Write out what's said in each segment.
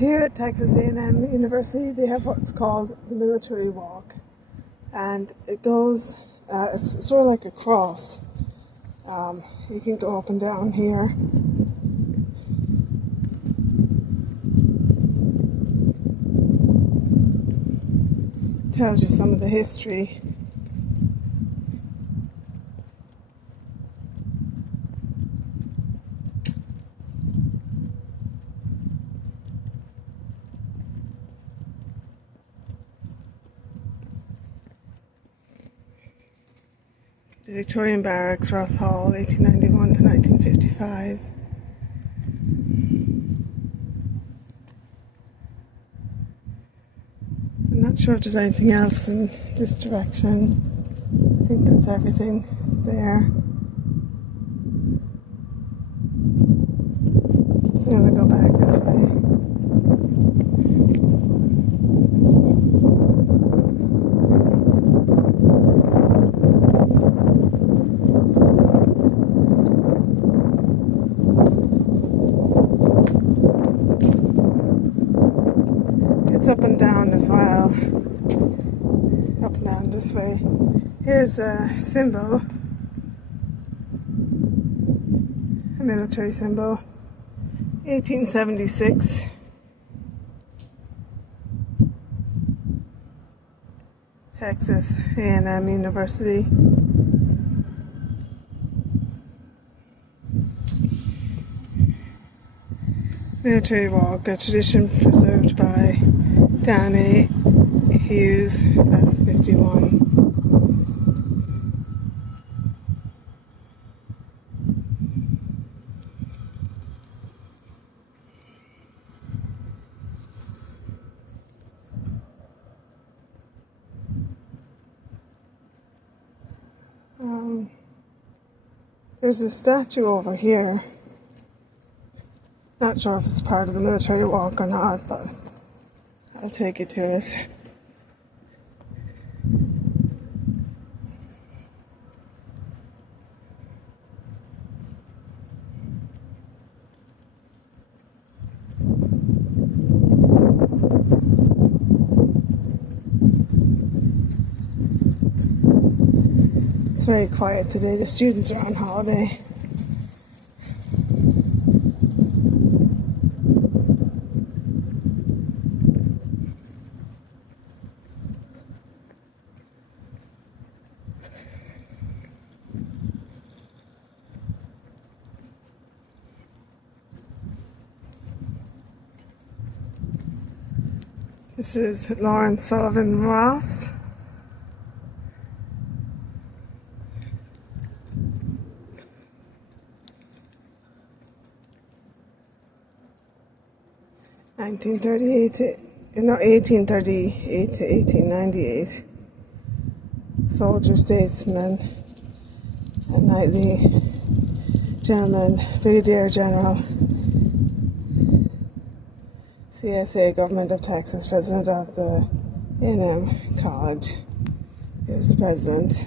Here at Texas A&M University, they have what's called the Military Walk, and it goes, it's sort of like a cross. You can go up and down here. Tells you some of the history. The Victorian Barracks, Ross Hall, 1891 to 1955. I'm not sure if there's anything else in this direction. I think that's everything there. So I'm going to go back this way. It's up and down as well. Up and down this way. Here's a symbol. A military symbol. 1876. Texas A&M University. Military Walk, a tradition preserved by Dan A. Hughes, class of 51. There's a statue over here. Not sure if it's part of the Military Walk or not, but I'll take you to it. It's very quiet today. The students are on holiday. This is Lawrence Sullivan Ross. No, 1838 to 1898. Soldier, statesman, and knightly gentleman, brigadier general, CSA, Government of Texas, president of the A&M College. Here's the president.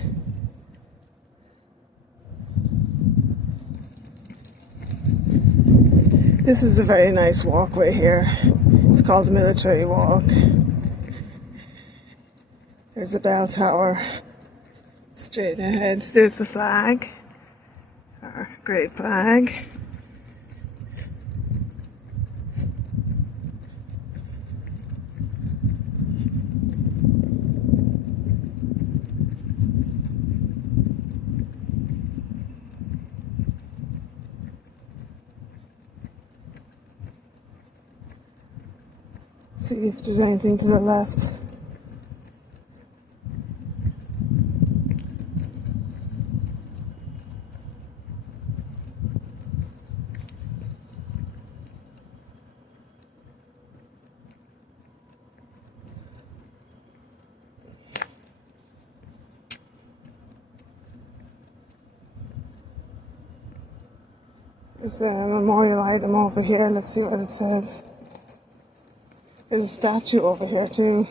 This is a very nice walkway here. It's called the Military Walk. There's the bell tower straight ahead. There's the flag, our great flag. See if there's anything to the left. There's a memorial item over here. Let's see what it says. There's a statue over here too.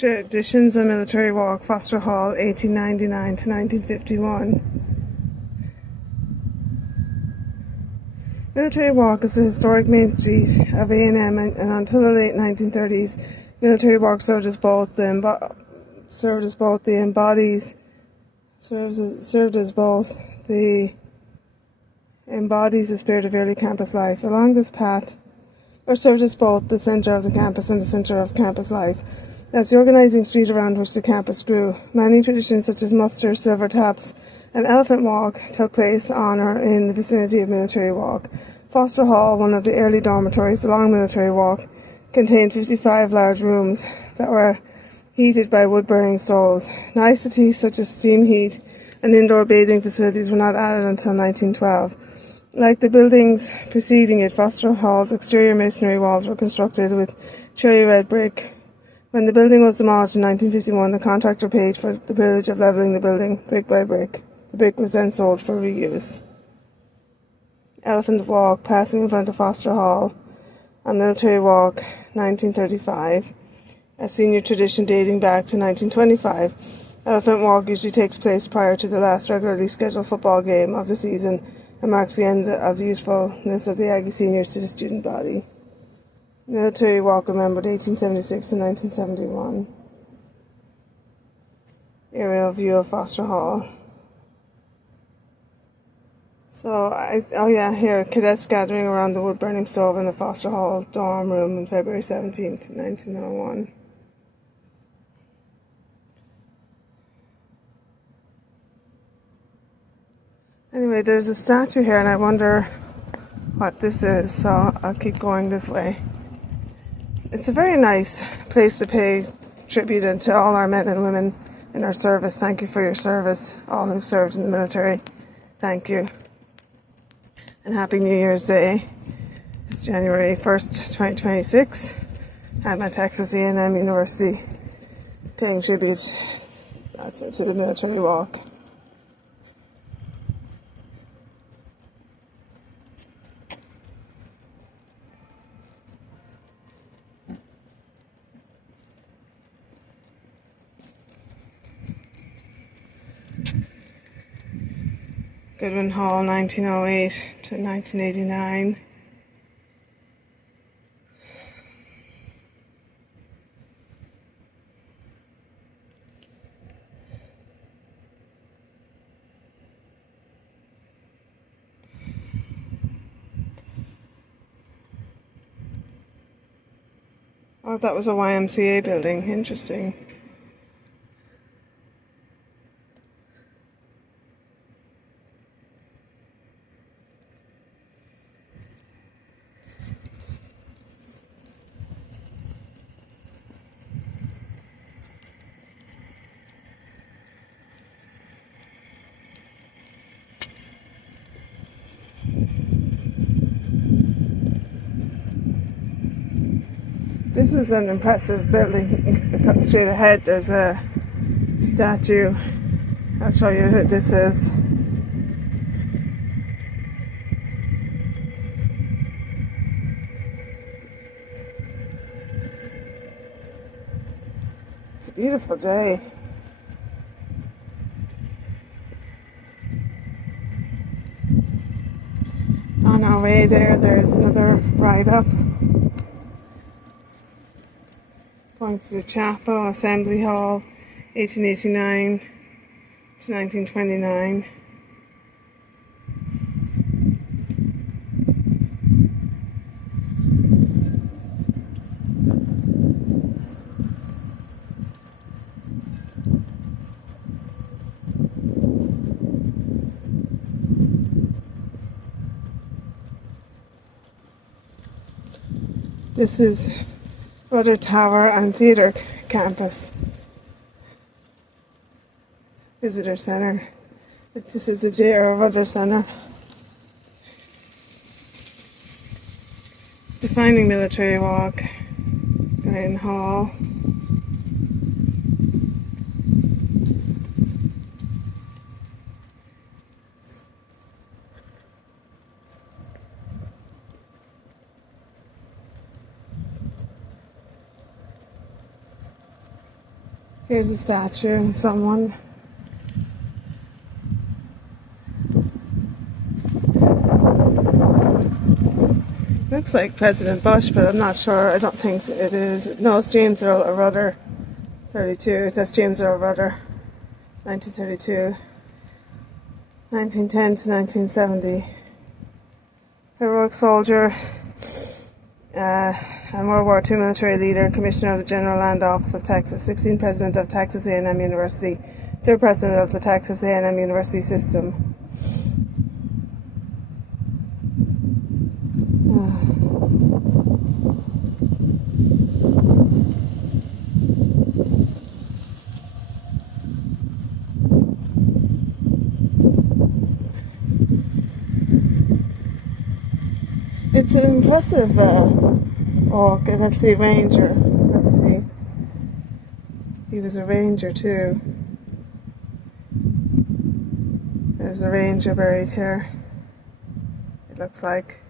Traditions on Military Walk, Foster Hall, 1899 to 1951. Military Walk is a historic main street of A&M, and until the late 1930s, Military Walk served as both the embodies the spirit of early campus life. Along this path, or served as both the centre of the campus and the centre of campus life. As the organising street around which the campus grew, many traditions such as muster, silver taps, and elephant walk took place on or in the vicinity of Military Walk. Foster Hall, one of the early dormitories along Military Walk, contained 55 large rooms that were heated by wood-burning stoves. Niceties such as steam heat and indoor bathing facilities were not added until 1912. Like the buildings preceding it, Foster Hall's exterior masonry walls were constructed with cherry red brick. When the building was demolished in 1951, the contractor paid for the privilege of levelling the building brick by brick. The brick was then sold for reuse. Elephant Walk, passing in front of Foster Hall, on Military Walk, 1935. A senior tradition dating back to 1925. Elephant Walk usually takes place prior to the last regularly scheduled football game of the season and marks the end of the usefulness of the Aggie seniors to the student body. Military Walk remembered 1876 to 1971. Aerial view of Foster Hall. Here, cadets gathering around the wood-burning stove in the Foster Hall dorm room on February 17th, 1901. Anyway, there's a statue here, and I wonder what this is, so I'll keep going this way. It's a very nice place to pay tribute to all our men and women in our service. Thank you for your service, all who served in the military. Thank you. And Happy New Year's Day. It's January 1st, 2026. I'm at Texas A&M University, paying tribute to the Military Walk. Goodwin Hall, 1908 to 1989. Oh, that was a YMCA building. Interesting. This is an impressive building. Straight ahead there's a statue. I'll show you who this is. It's a beautiful day. On our way there's another ride up. Going to the chapel, Assembly Hall, 1889 to 1929. This is Rudder Tower and Theatre Campus Visitor Centre. This is the J.R. Rudder Centre. Defining Military Walk, Green Hall. Here's a statue of someone. Looks like President Bush, but I'm not sure. I don't think it is. No, it's James Earl Rudder, 32. That's James Earl Rudder, 1932. 1910 to 1970. Heroic soldier, and World War II military leader, Commissioner of the General Land Office of Texas, 16th President of Texas A&M University, 3rd President of the Texas A&M University System. It's an impressive walk. Let's see, ranger. Let's see. He was a ranger too. There's a ranger buried here. It looks like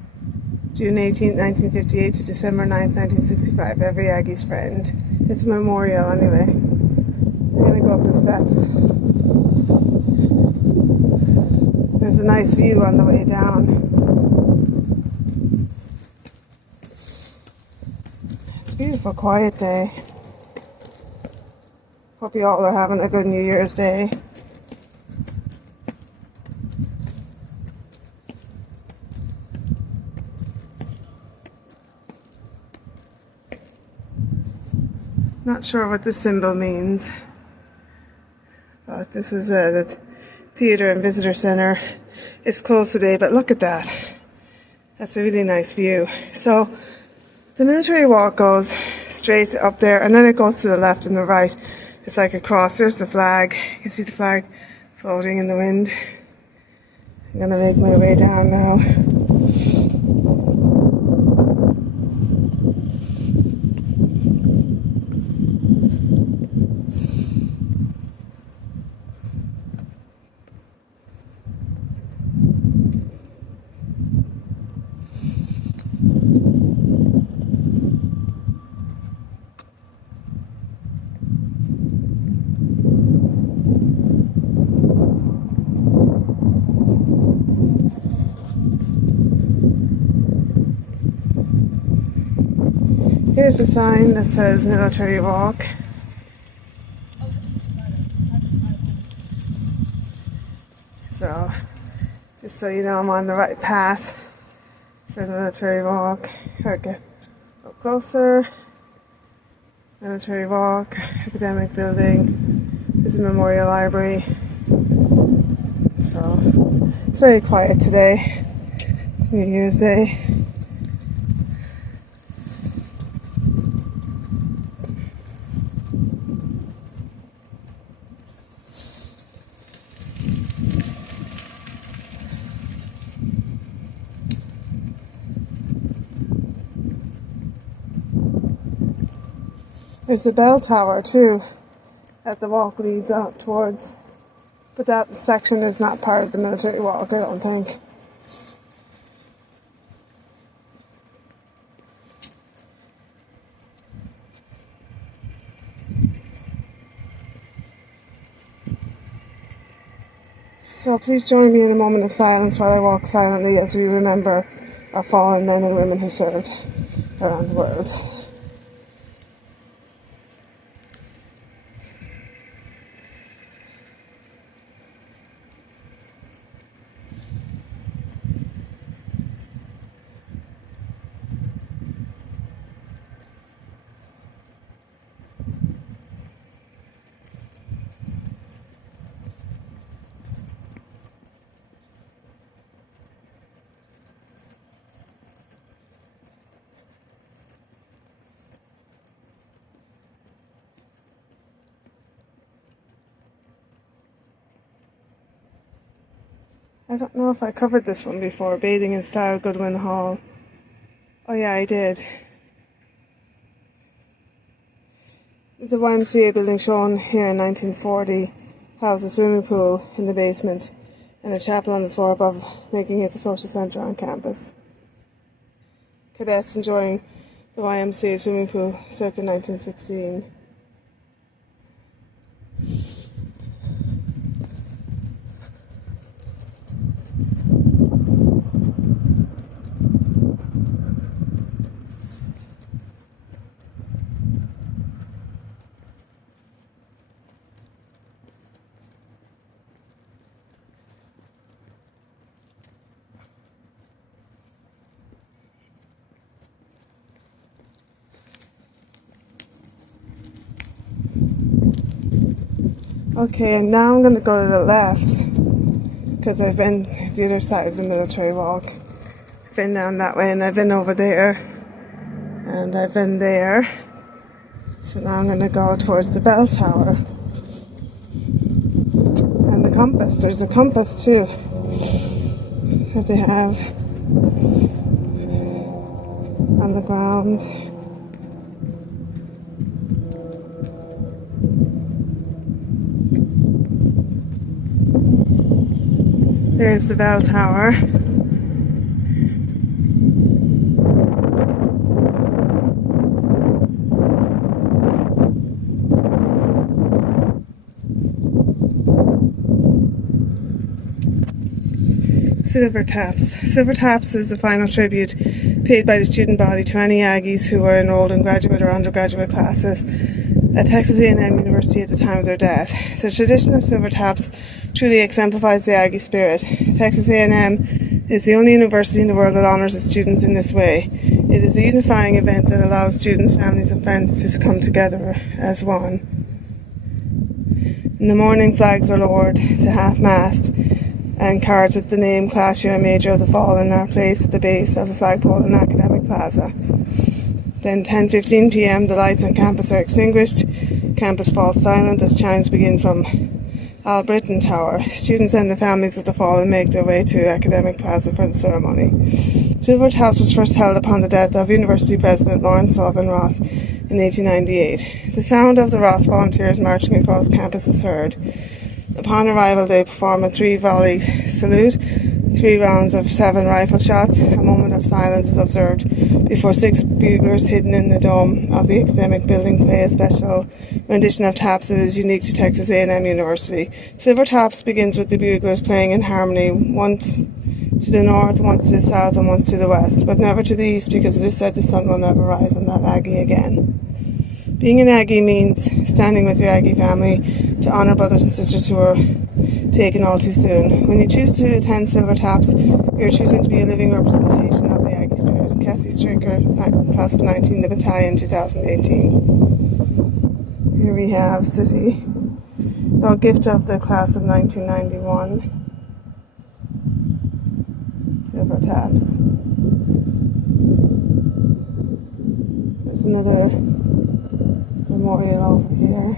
June 18th, 1958 to December 9th, 1965. Every Aggie's friend. It's a memorial anyway. I'm gonna go up the steps. There's a nice view on the way down. Beautiful, quiet day. Hope you all are having a good New Year's Day. Not sure what this symbol means, but this is the Theatre and Visitor Center. It's closed today, but look at that. That's a really nice view. So the military walk goes straight up there, and then it goes to the left and the right. It's like a cross. There's the flag. You can see the flag floating in the wind. I'm gonna make my way down now. Here's a sign that says military walk. So, just so you know, I'm on the right path for the military walk. Okay, go closer. Military walk, academic building. There's a memorial library. So, it's very quiet today. It's New Year's Day. There's a bell tower too that the walk leads out towards, but that section is not part of the military walk, I don't think. So please join me in a moment of silence while I walk silently as we remember our fallen men and women who served around the world. I don't know if I covered this one before, Bathing in Style, Goodwin Hall. Oh yeah, I did. The YMCA building shown here in 1940 housed a swimming pool in the basement and a chapel on the floor above, making it the social centre on campus. Cadets enjoying the YMCA swimming pool circa 1916. Okay, and now I'm going to go to the left because I've been the other side of the military walk. I've been down that way and I've been over there and I've been there. So now I'm going to go towards the bell tower and the compass. There's a compass too that they have on the ground. There's the bell tower. Silver Taps. Silver Taps is the final tribute paid by the student body to any Aggies who were enrolled in graduate or undergraduate classes at Texas A&M University at the time of their death. The tradition of Silver Taps truly exemplifies the Aggie spirit. Texas A&M is the only university in the world that honours its students in this way. It is a unifying event that allows students, families and friends to come together as one. In the morning, flags are lowered to half-mast and cards with the name, class year and major of the fallen are placed at the base of the flagpole in Academic Plaza. Then 10:15 p.m. the lights on campus are extinguished. Campus falls silent as chimes begin from Al Britton Tower. Students and the families of the fallen make their way to Academic Plaza for the ceremony. Silver Taps was first held upon the death of University President Lawrence Sullivan Ross in 1898. The sound of the Ross volunteers marching across campus is heard. Upon arrival, they perform a 3-volley salute, 3 rounds of 7 rifle shots. A moment of silence is observed before 6 buglers hidden in the dome of the academic building play a special rendition of taps that is unique to Texas A&M University. Silver Taps begins with the buglers playing in harmony, once to the north, once to the south, and once to the west, but never to the east because it is said the sun will never rise on that Aggie again. Being an Aggie means standing with your Aggie family to honour brothers and sisters who were taken all too soon. When you choose to attend Silver Taps, you're choosing to be a living representation of the Aggie spirit. Cassie Stricker, class of 19, the battalion, 2018. Here we have City. No gift of the class of 1991. Silver Taps. There's another memorial over here.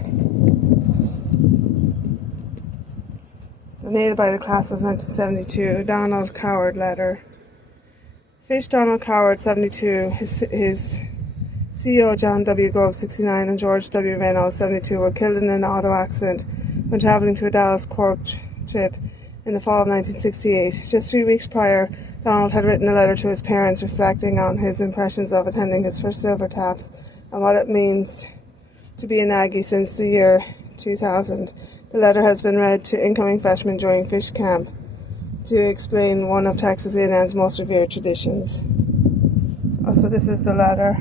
Donated by the class of 1972, Donald Coward letter. Fish Donald Coward, 72, his CEO John W. Grove, 69, and George W. Reynolds, 72, were killed in an auto accident when travelling to a Dallas Cork trip in the fall of 1968. Just 3 weeks prior, Donald had written a letter to his parents reflecting on his impressions of attending his first Silver Taps and what it means to be an Aggie since the year 2000. The letter has been read to incoming freshmen during Fish Camp to explain one of Texas A&M's most revered traditions. Also, this is the letter.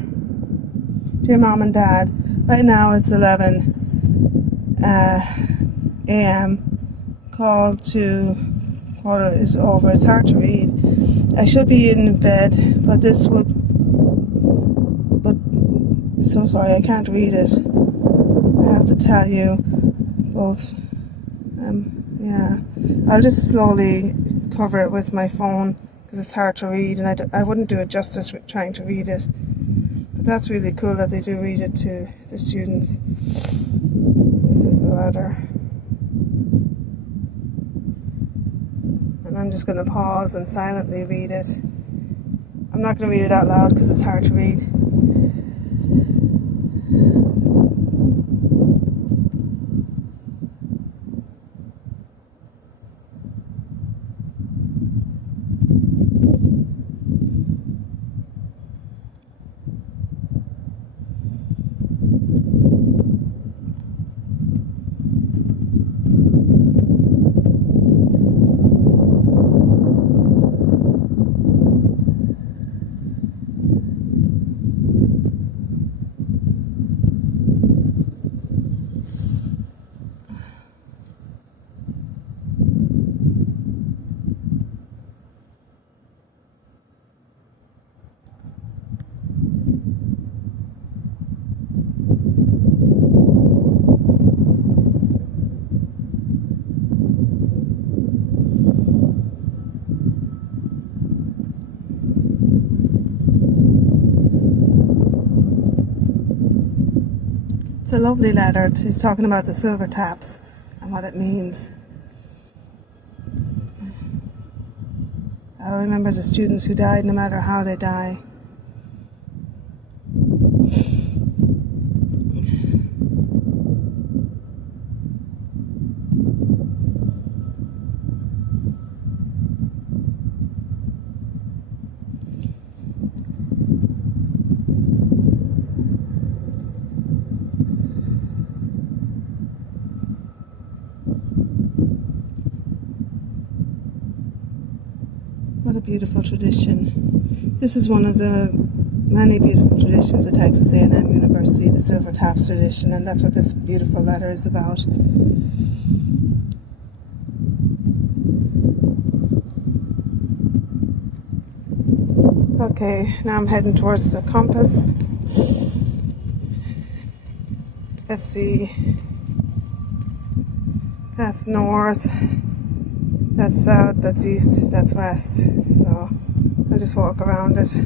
Dear Mom and Dad, right now it's 11 a.m. Call to quarter is over. It's hard to read. I should be in bed, but so sorry, I can't read it. I have to tell you both. Yeah, I'll just slowly cover it with my phone because it's hard to read, and I wouldn't do it justice with trying to read it. But that's really cool that they do read it to the students. This is the letter. And I'm just going to pause and silently read it. I'm not going to read it out loud because it's hard to read. It's a lovely letter. He's talking about the silver taps and what it means. I remember the students who died no matter how they die. What a beautiful tradition. This is one of the many beautiful traditions at Texas A&M University, the Silver Taps tradition, and that's what this beautiful letter is about. Okay, now I'm heading towards the compass. Let's see. That's north. That's south, that's east, that's west, so I'll just walk around it.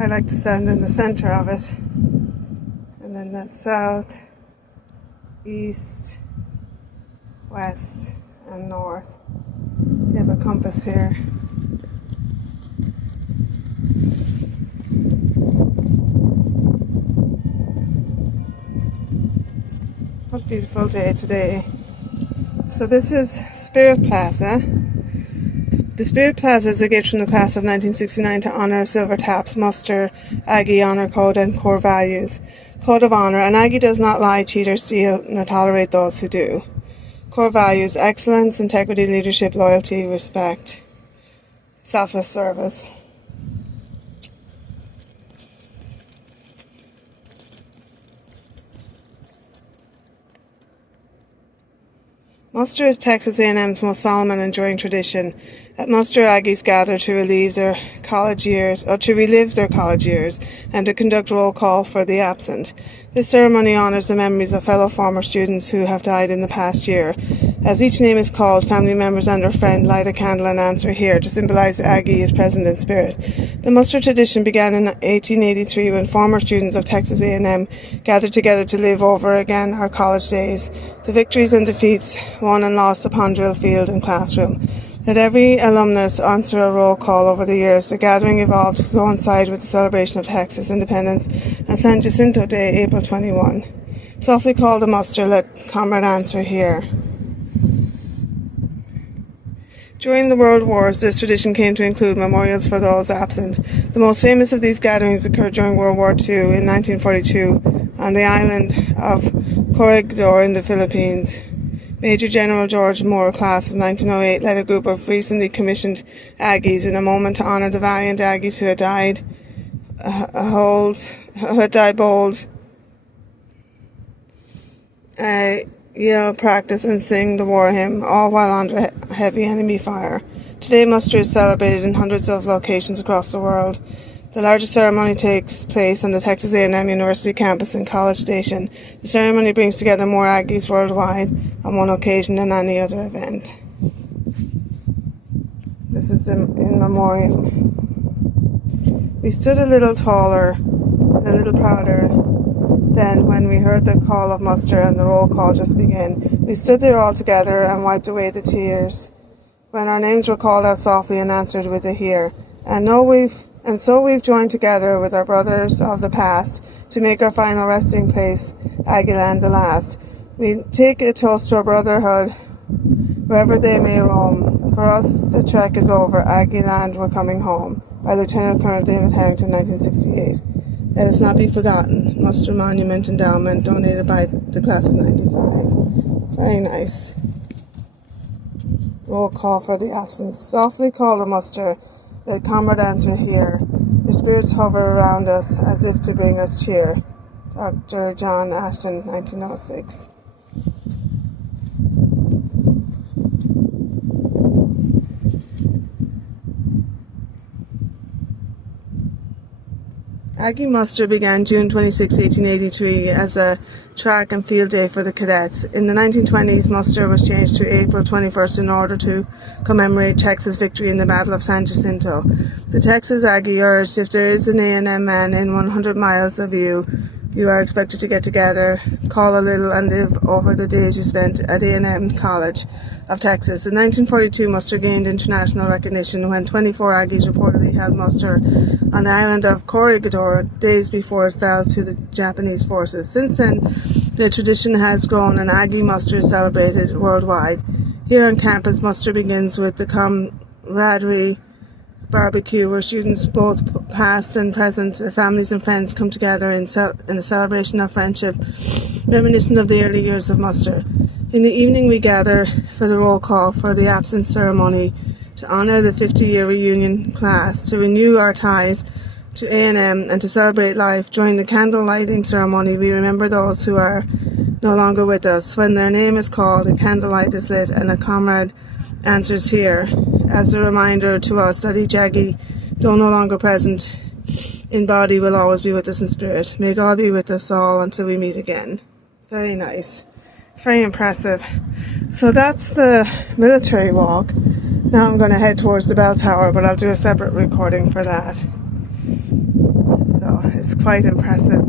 I like to stand in the center of it, and then that's south, east, west, and north. We have a compass here. What a beautiful day today. So this is Spirit Plaza. The Spirit Plaza is a gift from the class of 1969 to honour Silver Taps, Muster, Aggie Honour Code and Core Values. Code of Honour: an Aggie does not lie, cheat or steal, nor tolerate those who do. Core Values: excellence, integrity, leadership, loyalty, respect, selfless service. Muster is Texas A&M's most solemn and enduring tradition. At Muster, Aggies gather to relive their college years and to conduct roll call for the absent. This ceremony honours the memories of fellow former students who have died in the past year. As each name is called, family members and their friend light a candle and answer here to symbolise Aggie is present in spirit. The Muster tradition began in 1883 when former students of Texas A&M gathered together to live over again our college days, the victories and defeats won and lost upon drill field and classroom. Let every alumnus answer a roll call over the years. The gathering evolved to coincide with the celebration of Texas independence and San Jacinto Day, April 21. Softly call the muster, let comrade answer here. During the World Wars, this tradition came to include memorials for those absent. The most famous of these gatherings occurred during World War II in 1942 on the island of Corregidor in the Philippines. Major General George Moore, class of 1908, led a group of recently commissioned Aggies in a moment to honour the valiant Aggies who had died bold, yell, practice and sing the war hymn, all while under heavy enemy fire. Today, Muster is celebrated in hundreds of locations across the world. The largest ceremony takes place on the Texas A&M University campus in College Station. The ceremony brings together more Aggies worldwide on one occasion than any other event. This is in memoriam. We stood a little taller and a little prouder than when we heard the call of muster and the roll call just begin. We stood there all together and wiped away the tears when our names were called out softly and answered with a hear. And so we've joined together with our brothers of the past to make our final resting place, Aggieland the last. We take a toast to our brotherhood, wherever they may roam. For us, the trek is over. Aggieland, we're coming home. By Lieutenant Colonel David Harrington, 1968. Let us not be forgotten. Muster Monument Endowment, donated by the class of 95. Very nice. Roll call for the absent. Softly call the muster. Let comrade answer here. The spirits hover around us as if to bring us cheer. Dr. John Ashton, 1906. Aggie Muster began June 26, 1883 as a track and field day for the cadets. In the 1920s, muster was changed to April 21st in order to commemorate Texas' victory in the Battle of San Jacinto. The Texas Aggie urged if there is an A&M man in 100 miles of you, You are expected to get together, call a little, and live over the days you spent at A&M College of Texas. In 1942, muster gained international recognition when 24 Aggies reportedly held muster on the island of Corregidor days before it fell to the Japanese forces. Since then, the tradition has grown and Aggie muster is celebrated worldwide. Here on campus, muster begins with the camaraderie barbecue, where students both past and present, their families and friends come together in a celebration of friendship, reminiscent of the early years of muster. In the evening we gather for the roll call for the absence ceremony to honour the 50-year reunion class, to renew our ties to A&M and to celebrate life. During the candle lighting ceremony we remember those who are no longer with us. When their name is called, a candlelight is lit and a comrade answers here, as a reminder to us that each Aggie, though no longer present in body, will always be with us in spirit. May God be with us all until we meet again. Very nice. It's very impressive. So that's the military walk. Now I'm going to head towards the bell tower, but I'll do a separate recording for that. So it's quite impressive.